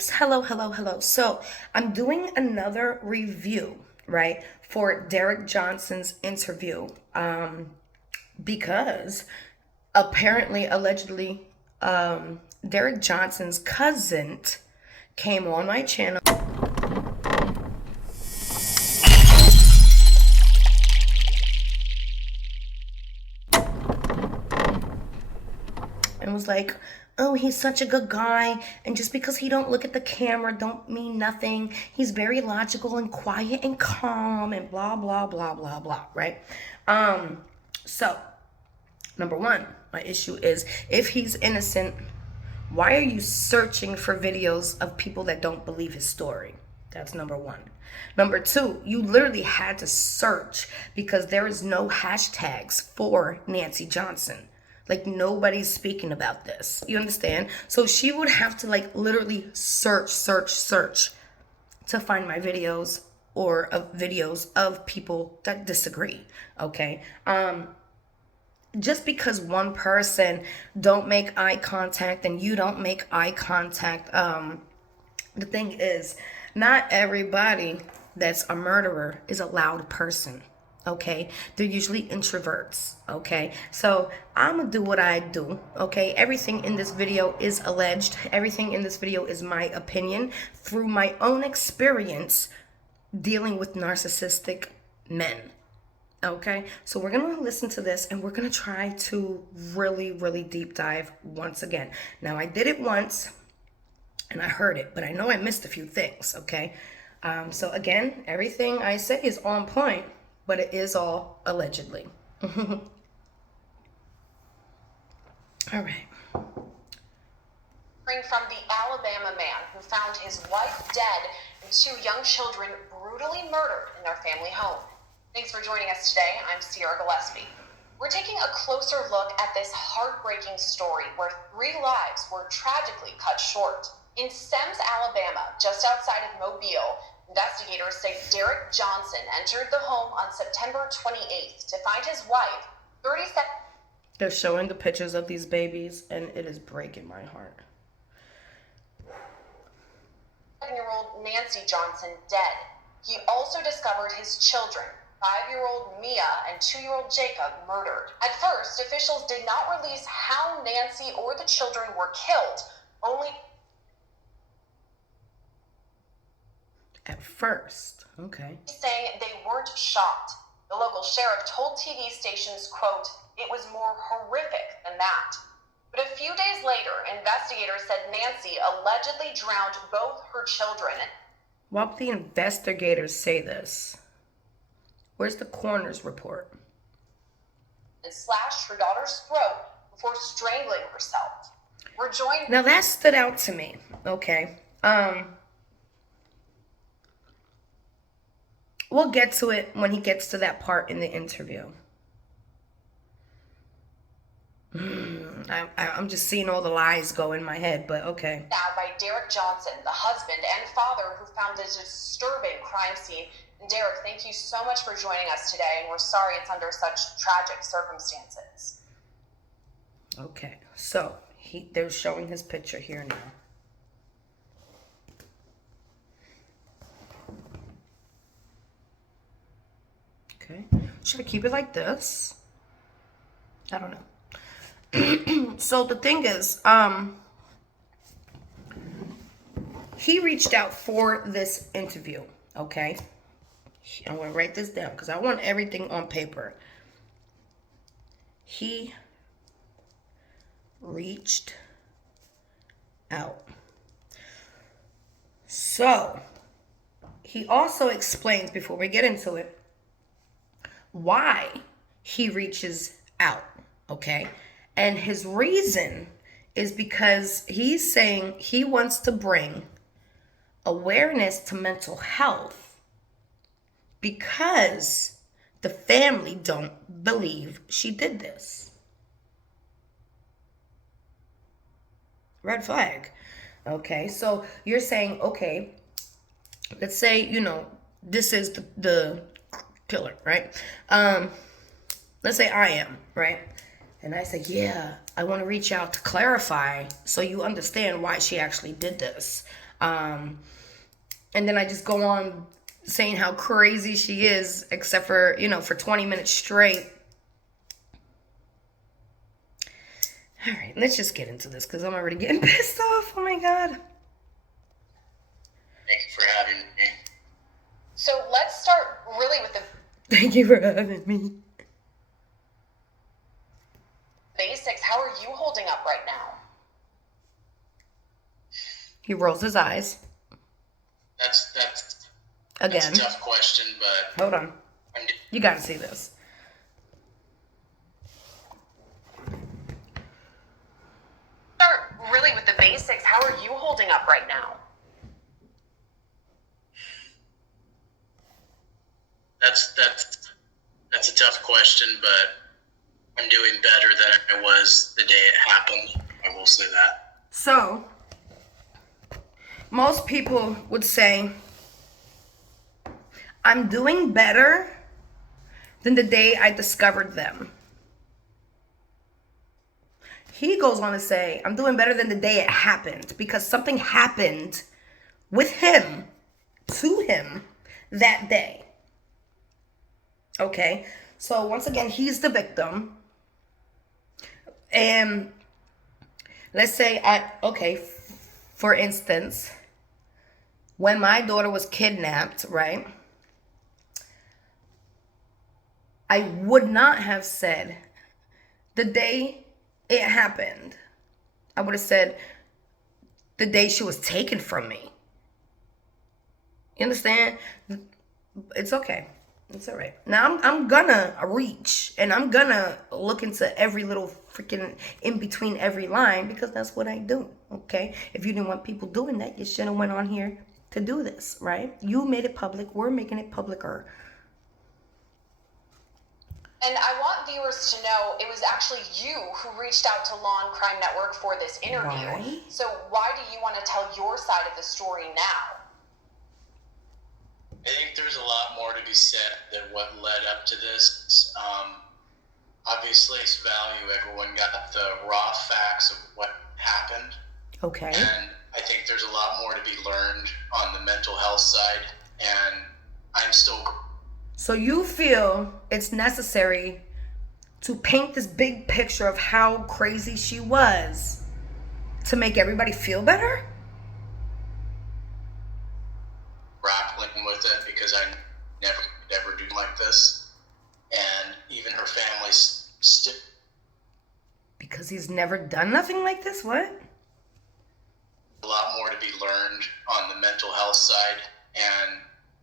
peeps, hello. So I'm doing another review, right, for Derek Johnson's interview, because apparently, allegedly, Derek Johnson's cousin came on my channel and was like, oh, he's such a good guy, and just because he don't look at the camera don't mean nothing. He's very logical and quiet and calm and blah blah blah blah blah, right? So number one, my issue is, if he's innocent, why are you searching for videos of people that don't believe his story? That's number one. Number two, you literally had to search because there is no hashtags for Nancy Johnson. Like, nobody's speaking about this. You understand? So she would have to, like, literally search to find my videos or videos of people that disagree. Okay? Just because one person don't make eye contact and you don't make eye contact, the thing is, not everybody that's a murderer is a loud person. Okay, they're usually introverts. Okay, so I'm gonna do what I do. Okay, everything in this video is alleged. Everything in this video is my opinion through my own experience dealing with narcissistic men. Okay, so we're gonna listen to this and we're gonna try to really deep dive once again. Now, I did it once and I heard it, but I know I missed a few things. Okay, so again, everything I say is on point, but it is all allegedly. All right. From the Alabama man who found his wife dead and two young children brutally murdered in their family home. Thanks for joining us today. I'm Sierra Gillespie. We're taking a closer look at this heartbreaking story where 3 lives were tragicly cut short. In Semmes, Alabama, just outside of Mobile, investigators say Derek Johnson entered the home on September 28th to find his wife, 37. They're showing the pictures of these babies, and it is breaking my heart. 7-year-old Nancy Johnson dead. He also discovered his children, 5-year-old Mia and 2-year-old Jacob, murdered. At first, officials did not release how Nancy or the children were killed, only at first. Okay. Saying they weren't shot. The local sheriff told TV stations, quote, "It was more horrific than that." But a few days later, investigators said Nancy allegedly drowned both her children. Why would the investigators say this? Where's the coroner's report? And slashed her daughter's throat before strangling herself. We're joined. Now that stood out to me. Okay. We'll get to it when he gets to that part in the interview. I'm just seeing all the lies go in my head, but okay. Now by Derek Johnson, the husband and father who found the disturbing crime scene. And Derek, thank you so much for joining us today, and we're sorry it's under such tragic circumstances. Okay, so they're showing his picture here now. Okay, should I keep it like this? I don't know. So the thing is, he reached out for this interview. Okay, I'm gonna write this down because I want everything on paper. He reached out. So he also explains, before we get into it, why he reaches out. Okay, and his reason is because he's saying he wants to bring awareness to mental health because the family don't believe she did this. Red flag. Okay, so you're saying, okay, let's say, this is the killer, right? Let's say I am, right? And I say, yeah, I want to reach out to clarify so you understand why she actually did this. And then I just go on saying how crazy she is, except for, for 20 minutes straight. All right, let's just get into this because I'm already getting pissed off. Oh my God. Thank you for having me. So let's start really with the Thank you for having me. basics. How are you holding up right now? He rolls his eyes. That's Again. a tough question, but Hold on. You gotta see this. Start really with the basics. How are you holding up right now? that's a tough question, but I'm doing better than I was the day it happened. I will say that. So, most people would say, I'm doing better than the day I discovered them. He goes on to say, I'm doing better than the day it happened because something happened with him, to him, that day. Okay, so once again, he's the victim. And let's say for instance, when my daughter was kidnapped, right? I would not have said the day it happened. I would have said the day she was taken from me. You understand? It's okay. It's all right. Now I'm gonna reach and I'm gonna look into every little freaking in between every line because that's what I do. Okay? If you didn't want people doing that, you should have went on here to do this, right? You made it public. We're making it publicer. And I want viewers to know it was actually you who reached out to Law and Crime Network for this interview. Why? So why do you want to tell your side of the story now? I think there's a lot more to be said than what led up to this. Obviously, it's value. Everyone got the raw facts of what happened. Okay. And I think there's a lot more to be learned on the mental health side. And I'm still... So you feel it's necessary to paint this big picture of how crazy she was to make everybody feel better? Grappling with it because I never do like this. And even her family's still... Because he's never done nothing like this? What? A lot more to be learned on the mental health side. And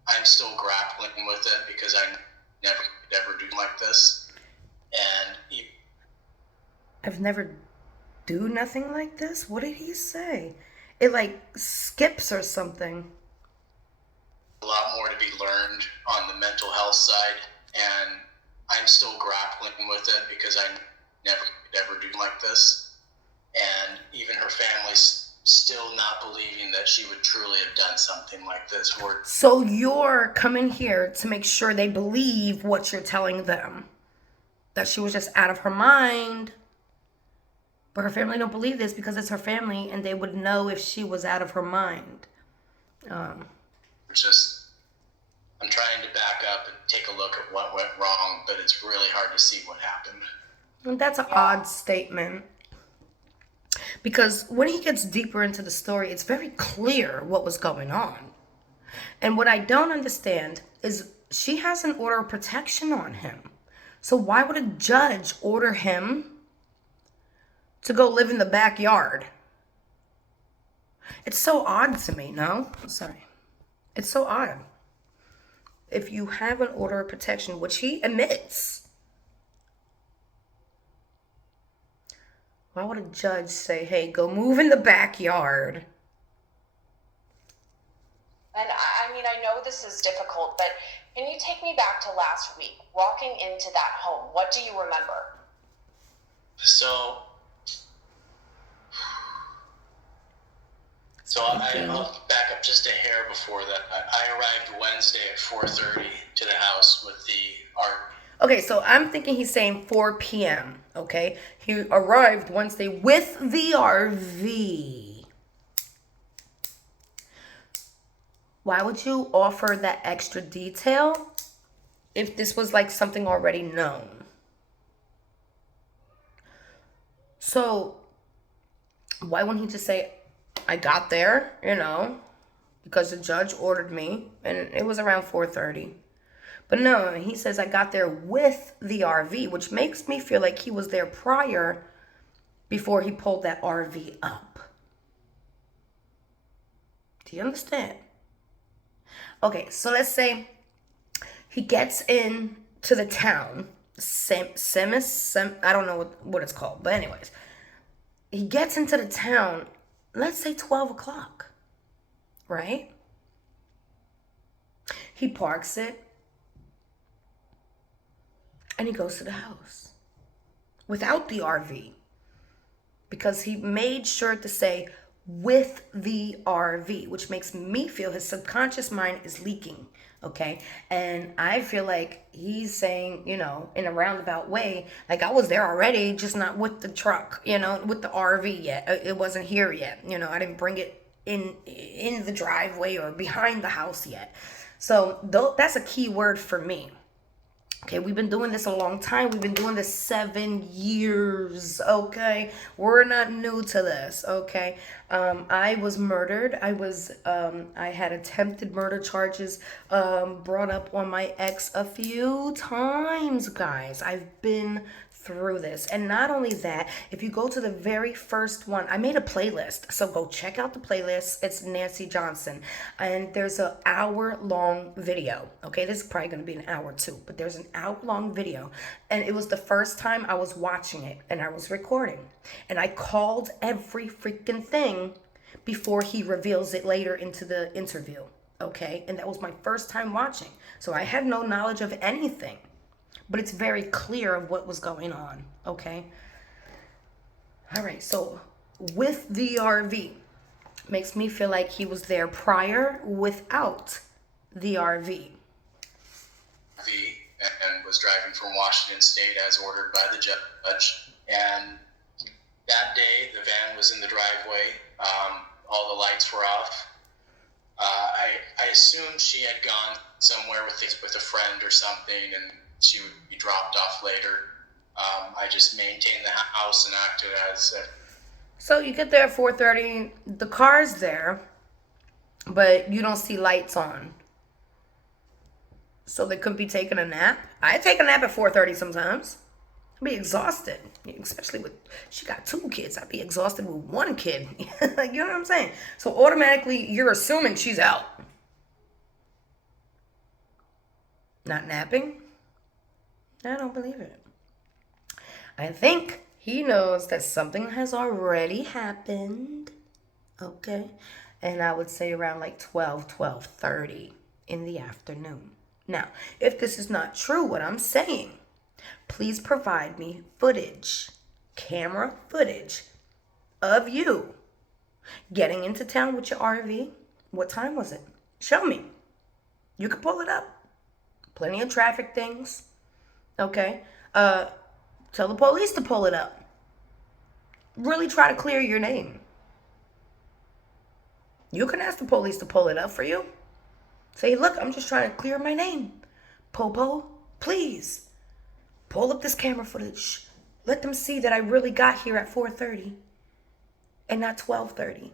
I'm still grappling with it because I never do like this. And I've never do nothing like this? What did he say? It like skips or something. A lot more to be learned on the mental health side. And I'm still grappling with it because I never do like this. And even her family's still not believing that she would truly have done something like this. So you're coming here to make sure they believe what you're telling them. That she was just out of her mind. But her family don't believe this because it's her family and they would know if she was out of her mind. I'm trying to back up and take a look at what went wrong, but it's really hard to see what happened. And that's an odd statement. Because when he gets deeper into the story, it's very clear what was going on. And what I don't understand is she has an order of protection on him. So why would a judge order him to go live in the backyard? It's so odd to me, no? I'm sorry. It's so odd. If you have an order of protection, which he admits, why would a judge say, hey, go move in the backyard? And I mean, I know this is difficult, but can you take me back to last week, walking into that home? What do you remember? So I'll back up just a hair before that. I arrived Wednesday at 4:30 to the house with the art. Okay, so I'm thinking he's saying 4 p.m., okay? He arrived Wednesday with the RV. Why would you offer that extra detail if this was like something already known? So why wouldn't he just say, I got there, because the judge ordered me, and it was around 4:30. But no, he says I got there with the RV, which makes me feel like he was there prior, before he pulled that RV up. Do you understand? Okay, so let's say he gets in to the town, I don't know what it's called, but anyways, he gets into the town, let's say 12 o'clock, right? He parks it, and he goes to the house without the RV, because he made sure to say with the RV, which makes me feel his subconscious mind is leaking. Okay. And I feel like he's saying, in a roundabout way, like I was there already, just not with the truck, with the RV yet. It wasn't here yet. I didn't bring it in the driveway or behind the house yet. So that's a key word for me. Okay, we've been doing this a long time. We've been doing this 7 years, okay? We're not new to this, okay? I was murdered. I had attempted murder charges brought up on my ex a few times, guys. I've been through this. And not only that, if you go to the very first one, I made a playlist, so go check out the playlist. It's Nancy Johnson, and there's an hour-long video. Okay, this is probably going to be an hour too, but there's an hour-long video, and it was the first time I was watching it, and I was recording, and I called every freaking thing before he reveals it later into the interview. Okay, and that was my first time watching, so I had no knowledge of anything. But it's very clear of what was going on, okay? All right, so with the RV, makes me feel like he was there prior without the RV. And was driving from Washington State as ordered by the judge. And that day, the van was in the driveway. All the lights were off. I assumed she had gone somewhere with a friend or something, and she would be dropped off later. I just maintained the house and acted as if. So you get there at 4:30, the car's there, but you don't see lights on. So they couldn't be taking a nap. I take a nap at 4:30 sometimes. I'd be exhausted, especially she got 2 kids. I'd be exhausted with 1 kid. Like, you know what I'm saying? So automatically you're assuming she's out. Not napping? I don't believe it. I think he knows that something has already happened. Okay. And I would say around like 12:30 in the afternoon. Now, if this is not true, what I'm saying, please provide me footage, camera footage of you getting into town with your RV. What time was it? Show me. You can pull it up. Plenty of traffic things. Okay. Tell the police to pull it up. Really try to clear your name. You can ask the police to pull it up for you. Say, look, I'm just trying to clear my name. Popo, please. Pull up this camera footage. Let them see that I really got here at 4:30 and not 12:30.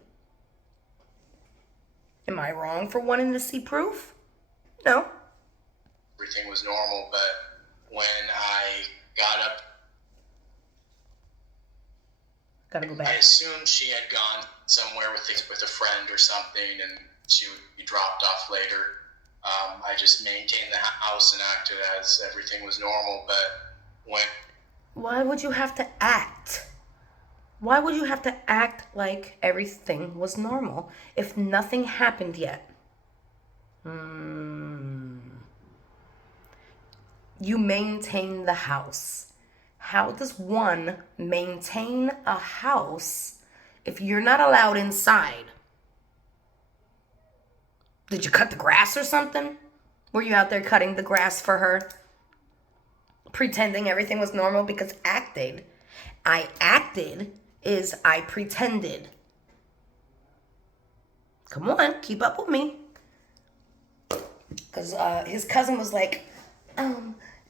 Am I wrong for wanting to see proof? No. Everything was normal, but when I got up, Gotta go back. I assumed she had gone somewhere with a friend or something, and she would be dropped off later. I just maintained the house and acted as everything was normal, but when... Why would you have to act? Why would you have to act like everything was normal if nothing happened yet? You maintain the house. How does one maintain a house if you're not allowed inside? Did you cut the grass or something? Were you out there cutting the grass for her? Pretending everything was normal because acted. I acted is I pretended. Come on, keep up with me. Because his cousin was like,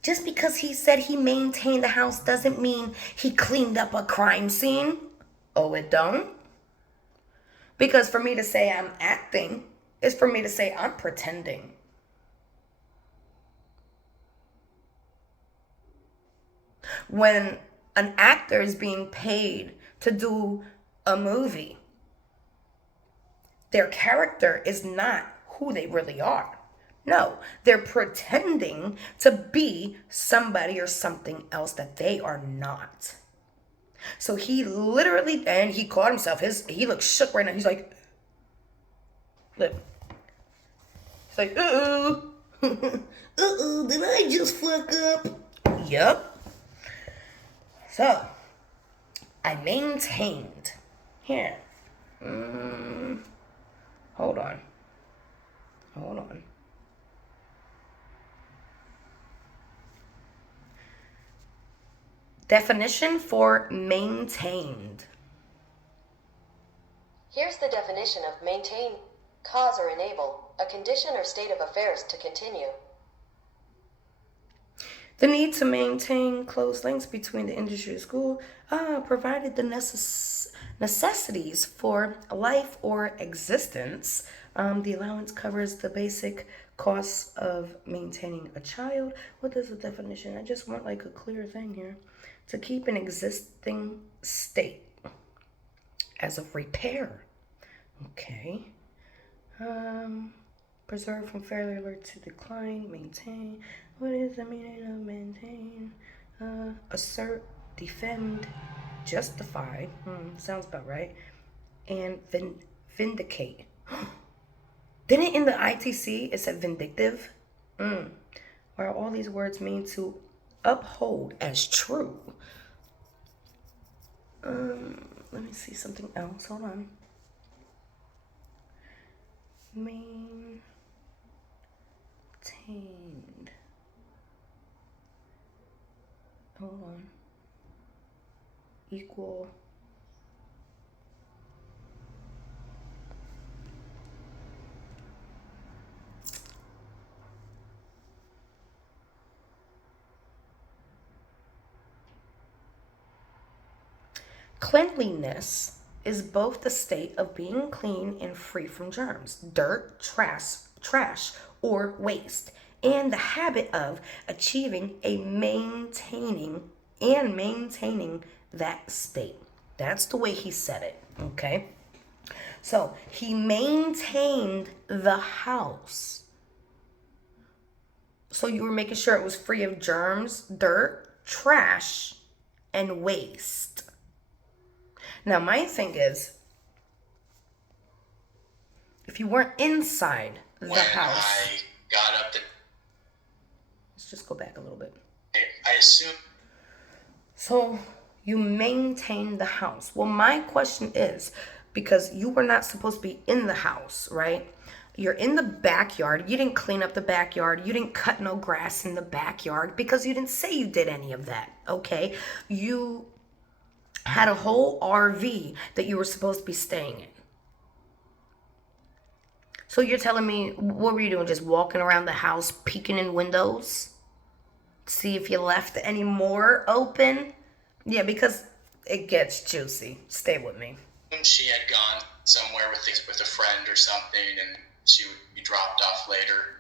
just because he said he maintained the house doesn't mean he cleaned up a crime scene. Oh, it don't? Because for me to say I'm acting is for me to say I'm pretending. When an actor is being paid to do a movie, their character is not who they really are. No, they're pretending to be somebody or something else that they are not. So he literally, and he caught himself. He looks shook right now. He's like, look. He's like, did I just fuck up? Yup. So, I maintained. Here. Hold on. Definition for maintained. Here's the definition of maintain: cause or enable a condition or state of affairs to continue. The need to maintain close links between the industry and school, provided the necessities for life or existence. The allowance covers the basic costs of maintaining a child. What is the definition? I just want like a clear thing here. To keep an existing state as of repair. Okay. Preserve from failure to decline, maintain. What is the meaning of maintain? Assert, defend, justify. Sounds about right. And vindicate. Didn't in the ITC it said vindictive? Where all these words mean to uphold as true. Let me see something else. Hold on. Maintained. Hold on. Equal. Cleanliness is both the state of being clean and free from germs, dirt, trash, or waste, and the habit of achieving maintaining that state. That's the way he said it, okay? So he maintained the house. So you were making sure it was free of germs, dirt, trash, and waste. Now, my thing is, if you weren't inside the house. I got up Let's just go back a little bit. I assume. So, you maintained the house. Well, my question is, because you were not supposed to be in the house, right? You're in the backyard. You didn't clean up the backyard. You didn't cut no grass in the backyard because you didn't say you did any of that, okay? You had a whole RV that you were supposed to be staying in. So you're telling me, what were you doing? Just walking around the house, peeking in windows? See if you left any more open? Yeah, because it gets juicy. Stay with me. She had gone somewhere with a friend or something, and she would be dropped off later.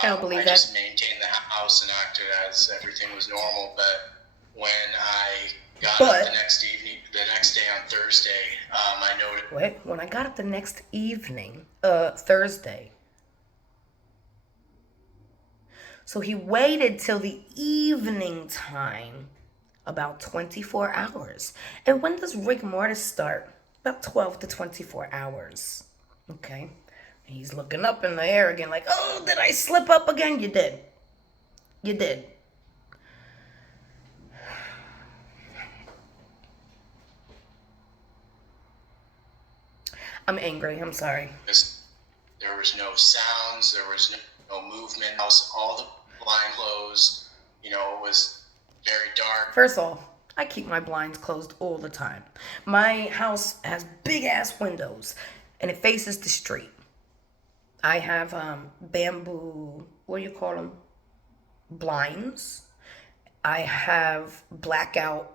I don't believe I that. just maintained the house and acted as everything was normal. But when I got up the next day on Thursday, I noticed. Wait, when I got up the next evening, Thursday. So he waited till the evening time, about 24 hours. And when does rigor mortis start? About 12 to 24 hours. Okay. He's looking up in the air again like, oh, did I slip up again? You did. You did. I'm angry. I'm sorry. There was no sounds. There was no movement. All the blind closed. You know, it was very dark. First of all, I keep my blinds closed all the time. My house has big ass windows and it faces the street. I have bamboo, what do you call them? Blinds. I have blackout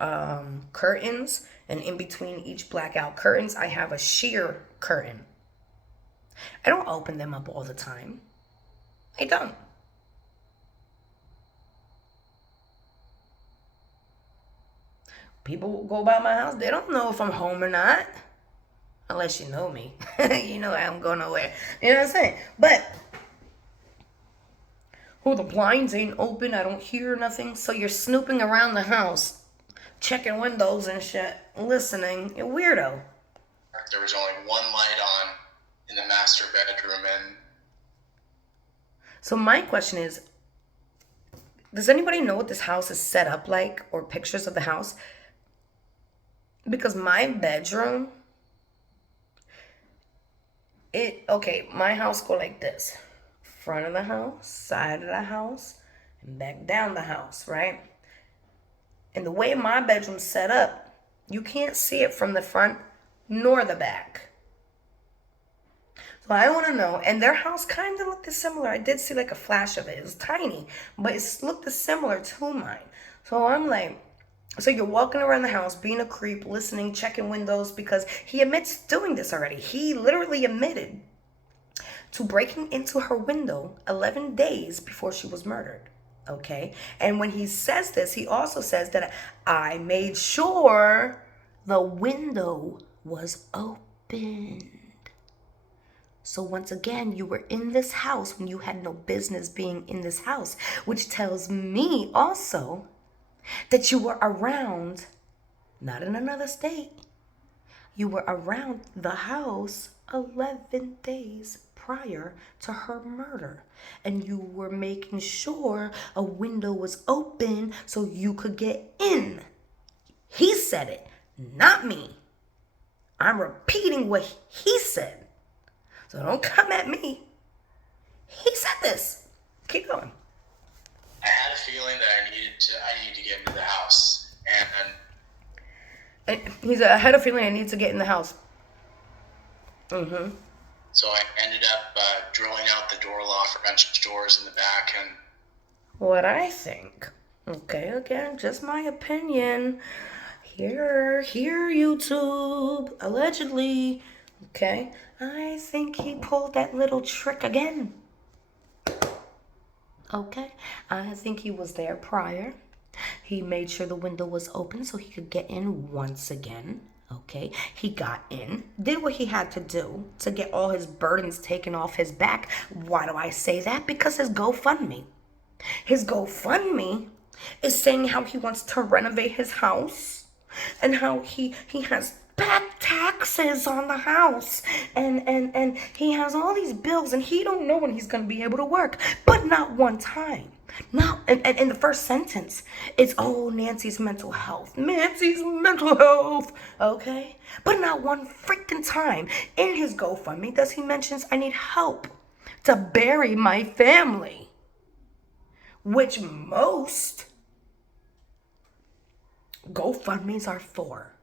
curtains, and in between each blackout curtains, I have a sheer curtain. I don't open them up all the time. I don't. People go by my house, they don't know if I'm home or not. Unless you know me. You know I don't go nowhere. You know what I'm saying? But, the blinds ain't open, I don't hear nothing. So you're snooping around the house, checking windows and shit, listening. You're weirdo. There was only one light on in the master bedroom, and So my question is, does anybody know what this house is set up like, or pictures of the house? Because my bedroom, my house go like this. Front of the house, side of the house, and back down the house, right? And the way my bedroom's set up, you can't see it from the front nor the back. So I want to know, and their house kind of looked similar. I did see like a flash of it. It was tiny, but it looked similar to mine. So I'm like, so you're walking around the house, being a creep, listening, checking windows, because he admits doing this already. He literally admitted to breaking into her window 11 days before she was murdered. Okay? And when he says this, he also says that I made sure the window was open. So once again, you were in this house when you had no business being in this house, which tells me also that you were around, not in another state, you were around the house 11 days prior to her murder. And you were making sure a window was open so you could get in. He said it, not me. I'm repeating what he said. So don't come at me. He said this. Keep going. I had a feeling that I needed to get into the house, and He said, I had a feeling I need to get in the house. so I ended up drilling out the door lock for a bunch of doors in the back, and What I think. Okay, again, just my opinion. Here, YouTube. Allegedly. Okay. I think he pulled that little trick again. Okay. I think he was there prior. He made sure the window was open so he could get in once again. Okay. He got in, did what he had to do to get all his burdens taken off his back. Why do I say that? Because his GoFundMe is saying how he wants to renovate his house and how he has back taxes on the house and he has all these bills and he don't know when he's gonna be able to work, but not one time. Now, and in the first sentence, it's, oh, Nancy's mental health, okay? But not one freaking time in his GoFundMe does he mentions I need help to bury my family, which most GoFundMes are for,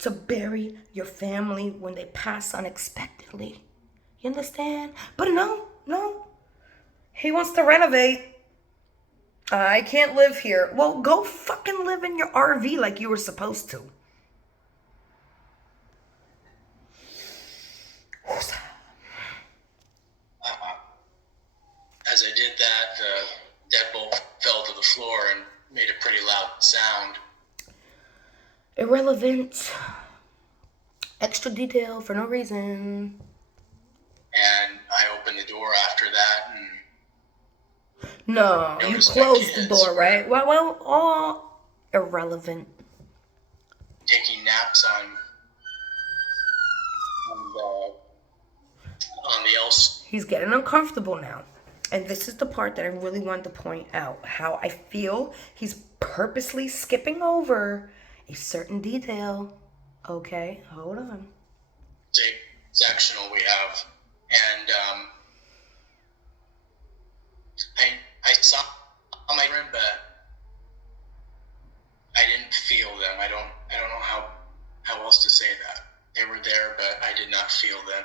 to bury your family when they pass unexpectedly. You understand? But no. He wants to renovate. I can't live here. Well, go fucking live in your RV like you were supposed to. as I did that, the deadbolt fell to the floor and made a pretty loud sound. Irrelevant. Extra detail for no reason. And I opened the door after that, and No, you noticed my closed the kids door, right? Well, all irrelevant. taking naps on the else. He's getting uncomfortable now. And this is the part that I really wanted to point out. How I feel he's purposely skipping over a certain detail. Okay, hold on. Sectional we have, and I saw my room, but I didn't feel them. I don't know how else to say that. They were there, but I did not feel them.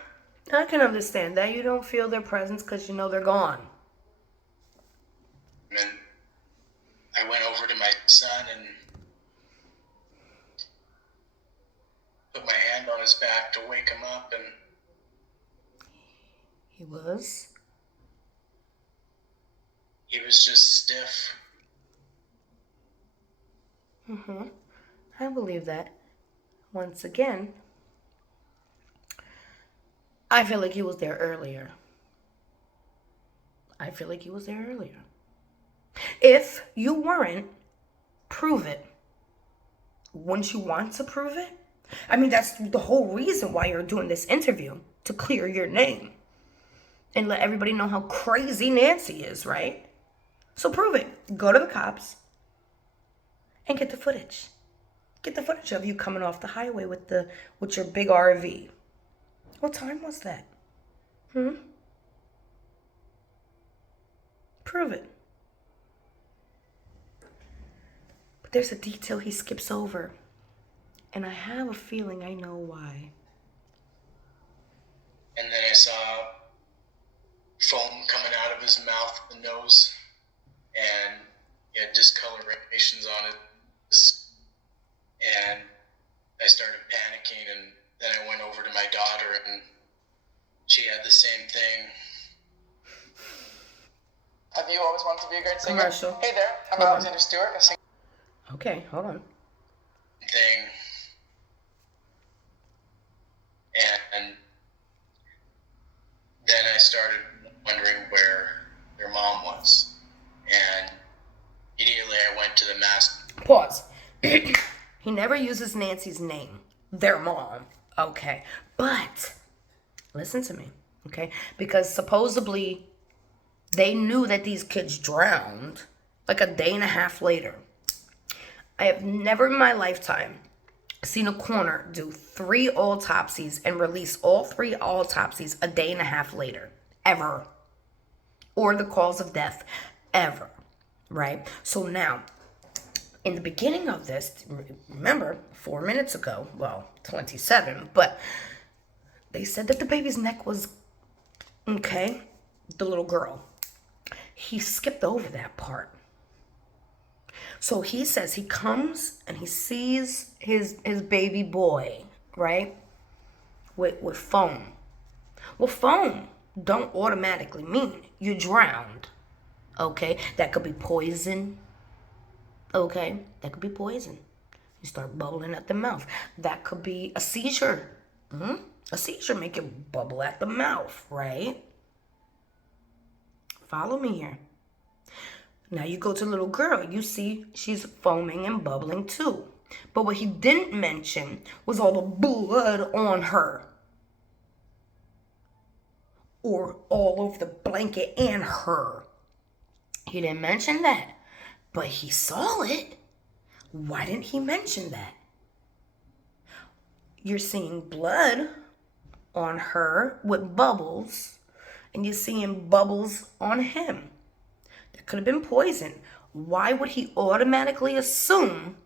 I can understand that. You don't feel their presence because you know they're gone. And I went over to my son and put my hand on his back to wake him up, and He was. he was just stiff. I believe that. Once again, I feel like he was there earlier. If you weren't, prove it. Wouldn't you want to prove it? I mean, that's the whole reason why you're doing this interview, to clear your name and let everybody know how crazy Nancy is, right? So prove it. Go to the cops and get the footage. Get the footage of you coming off the highway with your big RV. What time was that? Prove it. But there's a detail he skips over, and I have a feeling I know why. And then I saw foam coming out of his mouth and nose, and he had discolorations on it. And I started panicking, and then I went over to my daughter, and she had the same thing. Have you always wanted to be a great singer? Commercial. Hey there, I'm Alexander Stewart, a singer. Okay, hold on. Thing. And then I started wondering where their mom was. And immediately I went to the master. Pause. He never uses Nancy's name. Their mom. Okay. But, listen to me. Okay? Because supposedly, they knew that these kids drowned like a day and a half later. I have never in my lifetime seen a coroner do 3 autopsies and release all 3 autopsies a day and a half later. Ever. Or the cause of death. Ever. Right? So now, in the beginning of this, remember, 4 minutes ago, well, 27, but they said that the baby's neck was, okay, the little girl. He skipped over that part. So he says he comes and he sees his baby boy, right, with foam. Well, foam don't automatically mean you drowned, okay? That could be poison. Okay, that could be poison. You start bubbling at the mouth. That could be a seizure. A seizure make you bubble at the mouth, right? Follow me here. Now you go to the little girl. You see she's foaming and bubbling too. But what he didn't mention was all the blood on her. Or all over the blanket and her. He didn't mention that. But he saw it. Why didn't he mention that? You're seeing blood on her with bubbles, and you're seeing bubbles on him. That could have been poison. Why would he automatically assume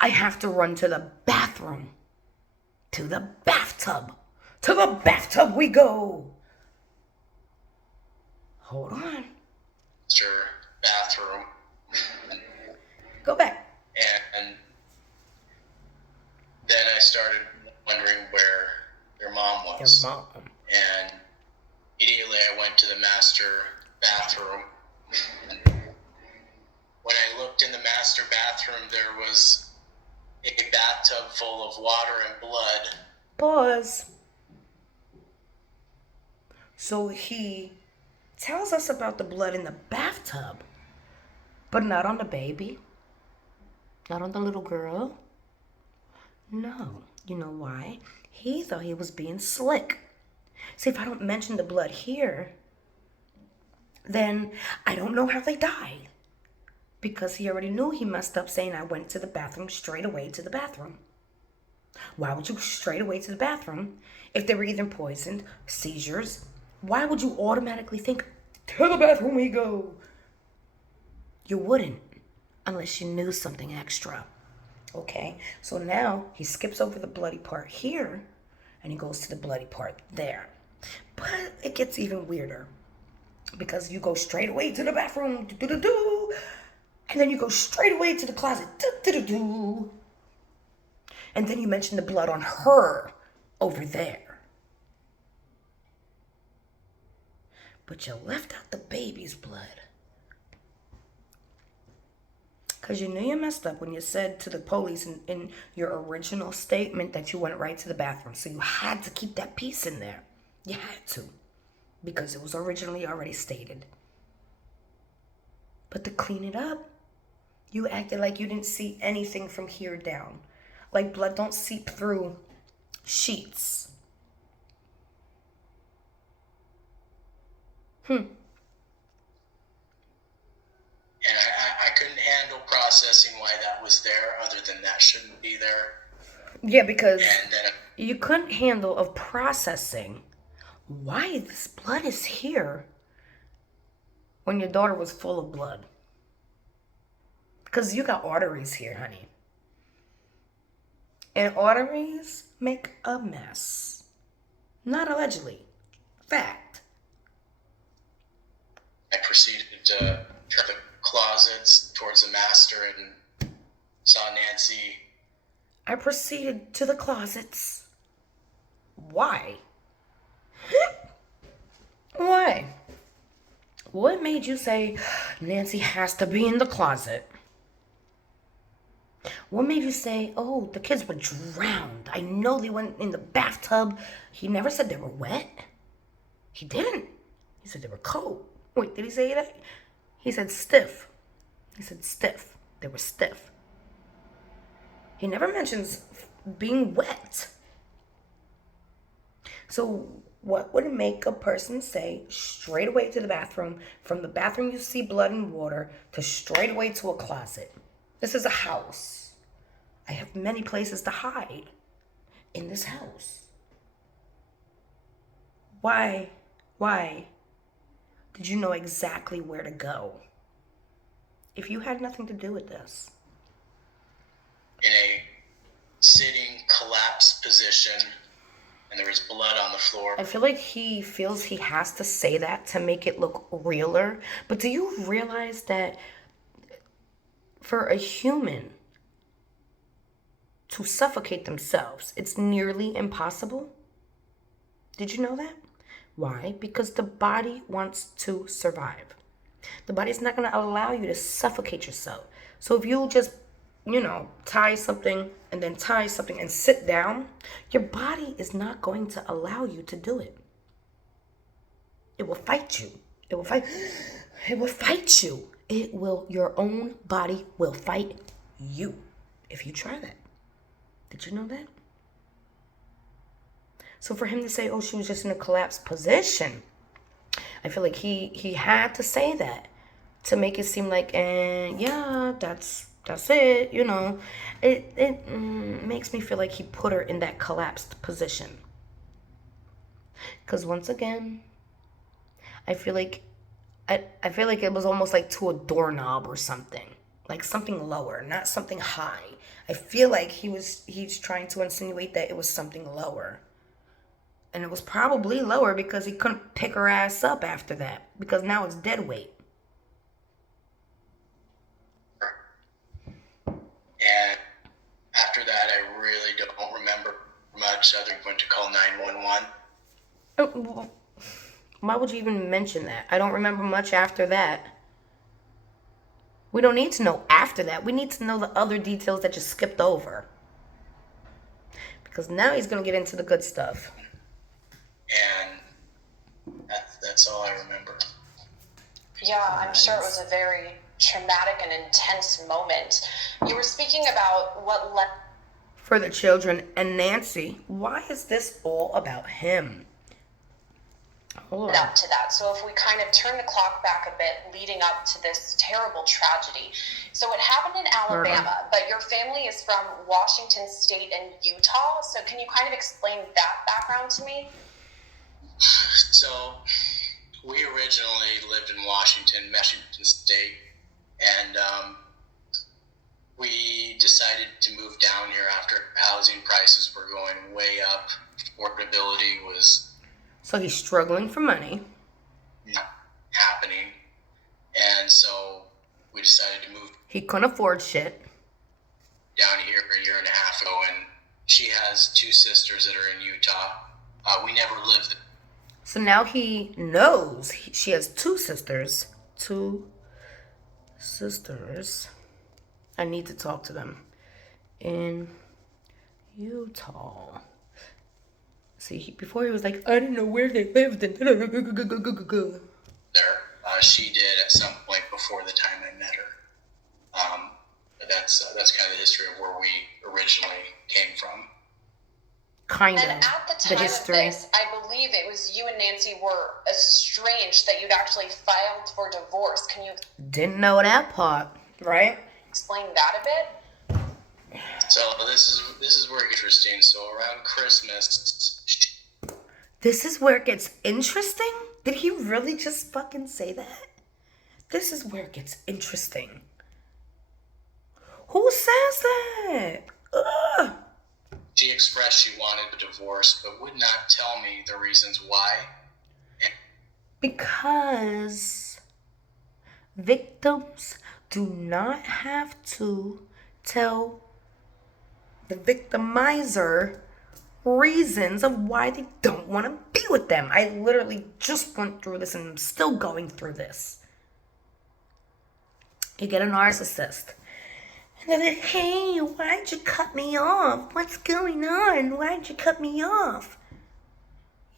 I have to run to the bathroom? To the bathtub. To the bathtub we go. Hold on. Master bathroom. Go back. And then I started wondering where their mom was. Your mom. And immediately I went to the master bathroom. And when I looked in the master bathroom, there was a bathtub full of water and blood. Pause. So he tells us about the blood in the bathtub, but not on the baby. Not on the little girl. No. You know why? He thought he was being slick. See, if I don't mention the blood here, then I don't know how they died. Because he already knew he messed up saying I went to the bathroom straight away to the bathroom. Why would you go straight away to the bathroom if they were either poisoned, seizures? Why would you automatically think, to the bathroom we go? You wouldn't. Unless you knew something extra. Okay? So now he skips over the bloody part here and he goes to the bloody part there. But it gets even weirder because you go straight away to the bathroom, and then you go straight away to the closet, and then you mention the blood on her over there. But you left out the baby's blood. Because you knew you messed up when you said to the police in your original statement that you went right to the bathroom. So you had to keep that piece in there. You had to. Because it was originally already stated. But to clean it up, you acted like you didn't see anything from here down. Like blood don't seep through sheets. And I couldn't handle processing why that was there, other than that shouldn't be there. Yeah, because And then you couldn't handle of processing why this blood is here when your daughter was full of blood. Because you got arteries here, honey. And arteries make a mess. Not allegedly. Fact. I proceeded to check the closets towards the master and saw Nancy. I proceeded to the closets. Why? Why? What made you say Nancy has to be in the closet? What made you say, oh, the kids were drowned? I know they went in the bathtub. He never said they were wet. He didn't. He said they were cold. Wait, did he say that? He said stiff. He said stiff. They were stiff. He never mentions being wet. So what would make a person say straight away to the bathroom, from the bathroom you see blood and water, to straight away to a closet? This is a house. I have many places to hide in this house. Why did you know exactly where to go if you had nothing to do with this? In a sitting collapsed position, and there was blood on the floor. I feel like he feels he has to say that to make it look realer. But do you realize that for a human to suffocate themselves, it's nearly impossible? Did you know that? Why? Because the body wants to survive. The body's not going to allow you to suffocate yourself. So if you just, tie something and then tie something and sit down, your body is not going to allow you to do it. It will fight you. It will fight you. Your own body will fight you if you try that. Did you know that? So for him to say, oh, she was just in a collapsed position, I feel like he had to say that to make it seem like, yeah, that's it, It makes me feel like he put her in that collapsed position. Because once again, I feel like it was almost like to a doorknob or something. Like something lower, not something high. I feel like he's trying to insinuate that it was something lower. And it was probably lower because he couldn't pick her ass up after that. Because now it's dead weight. And after that, I really don't remember much other than going to call 911. Why would you even mention that? I don't remember much after that. We don't need to know after that. We need to know the other details that you skipped over. Because now he's going to get into the good stuff. And that's all I remember. Yeah, I'm sure it was a very traumatic and intense moment. You were speaking about what led for the children and Nancy. Why is this all about him? up to that. So if we kind of turn the clock back a bit leading up to this terrible tragedy. So it happened in Alabama, but your family is from Washington State and Utah. So can you kind of explain that background to me? So we originally lived in Washington State, and we decided to move down here after housing prices were going way up. Affordability was So he's struggling for money. not happening. And so we decided to move He couldn't afford shit. down here a year and a half ago, and she has 2 sisters that are in Utah. We never lived there. So now he knows she has 2 sisters. 2 sisters. I need to talk to them. In Utah. See, before he was like, I didn't know where they lived. There. She did at some point before the time I met her. But that's kind of the history of where we originally came from. Kind of. And at the time of this, I believe it was you and Nancy were estranged, that you'd actually filed for divorce. Can you Didn't know that part, right? explain that a bit? So this is where it gets interesting. So around Christmas, This is where it gets interesting? Did he really just fucking say that? This is where it gets interesting. Who says that? Ugh. she expressed she wanted a divorce, but would not tell me the reasons why. Because victims do not have to tell the victimizer reasons of why they don't want to be with them. I literally just went through this and I'm still going through this. You get a narcissist. And they're like, hey, why'd you cut me off? What's going on? Why'd you cut me off?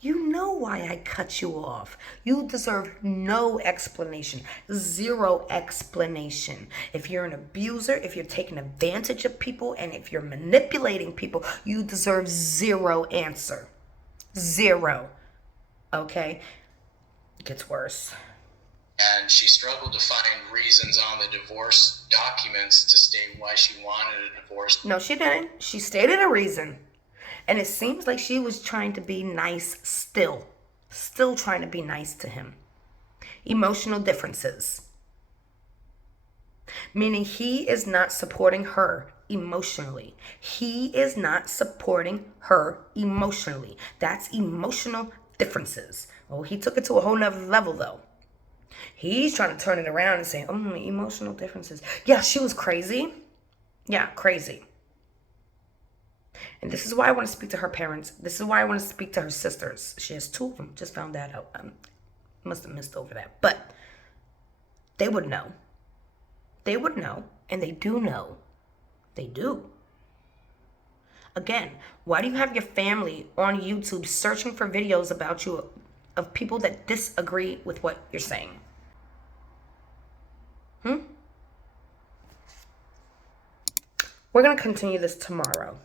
You know why I cut you off. You deserve no explanation. 0 explanation. If you're an abuser, if you're taking advantage of people, and if you're manipulating people, you deserve 0 answer. 0. Okay? It gets worse. And she struggled to find reasons on the divorce documents to state why she wanted a divorce. No, she didn't. She stated a reason. And it seems like she was trying to be nice still. Still trying to be nice to him. Emotional differences. Meaning he is not supporting her emotionally. He is not supporting her emotionally. That's emotional differences. Oh, he took it to a whole nother level though. He's trying to turn it around and say, emotional differences. Yeah, she was crazy. Yeah, crazy. And this is why I want to speak to her parents. This is why I want to speak to her sisters. She has 2 of them. Just found that out. Must have missed over that. But they would know. They would know. And they do know. They do. Again, why do you have your family on YouTube searching for videos about you of people that disagree with what you're saying? We're going to continue this tomorrow.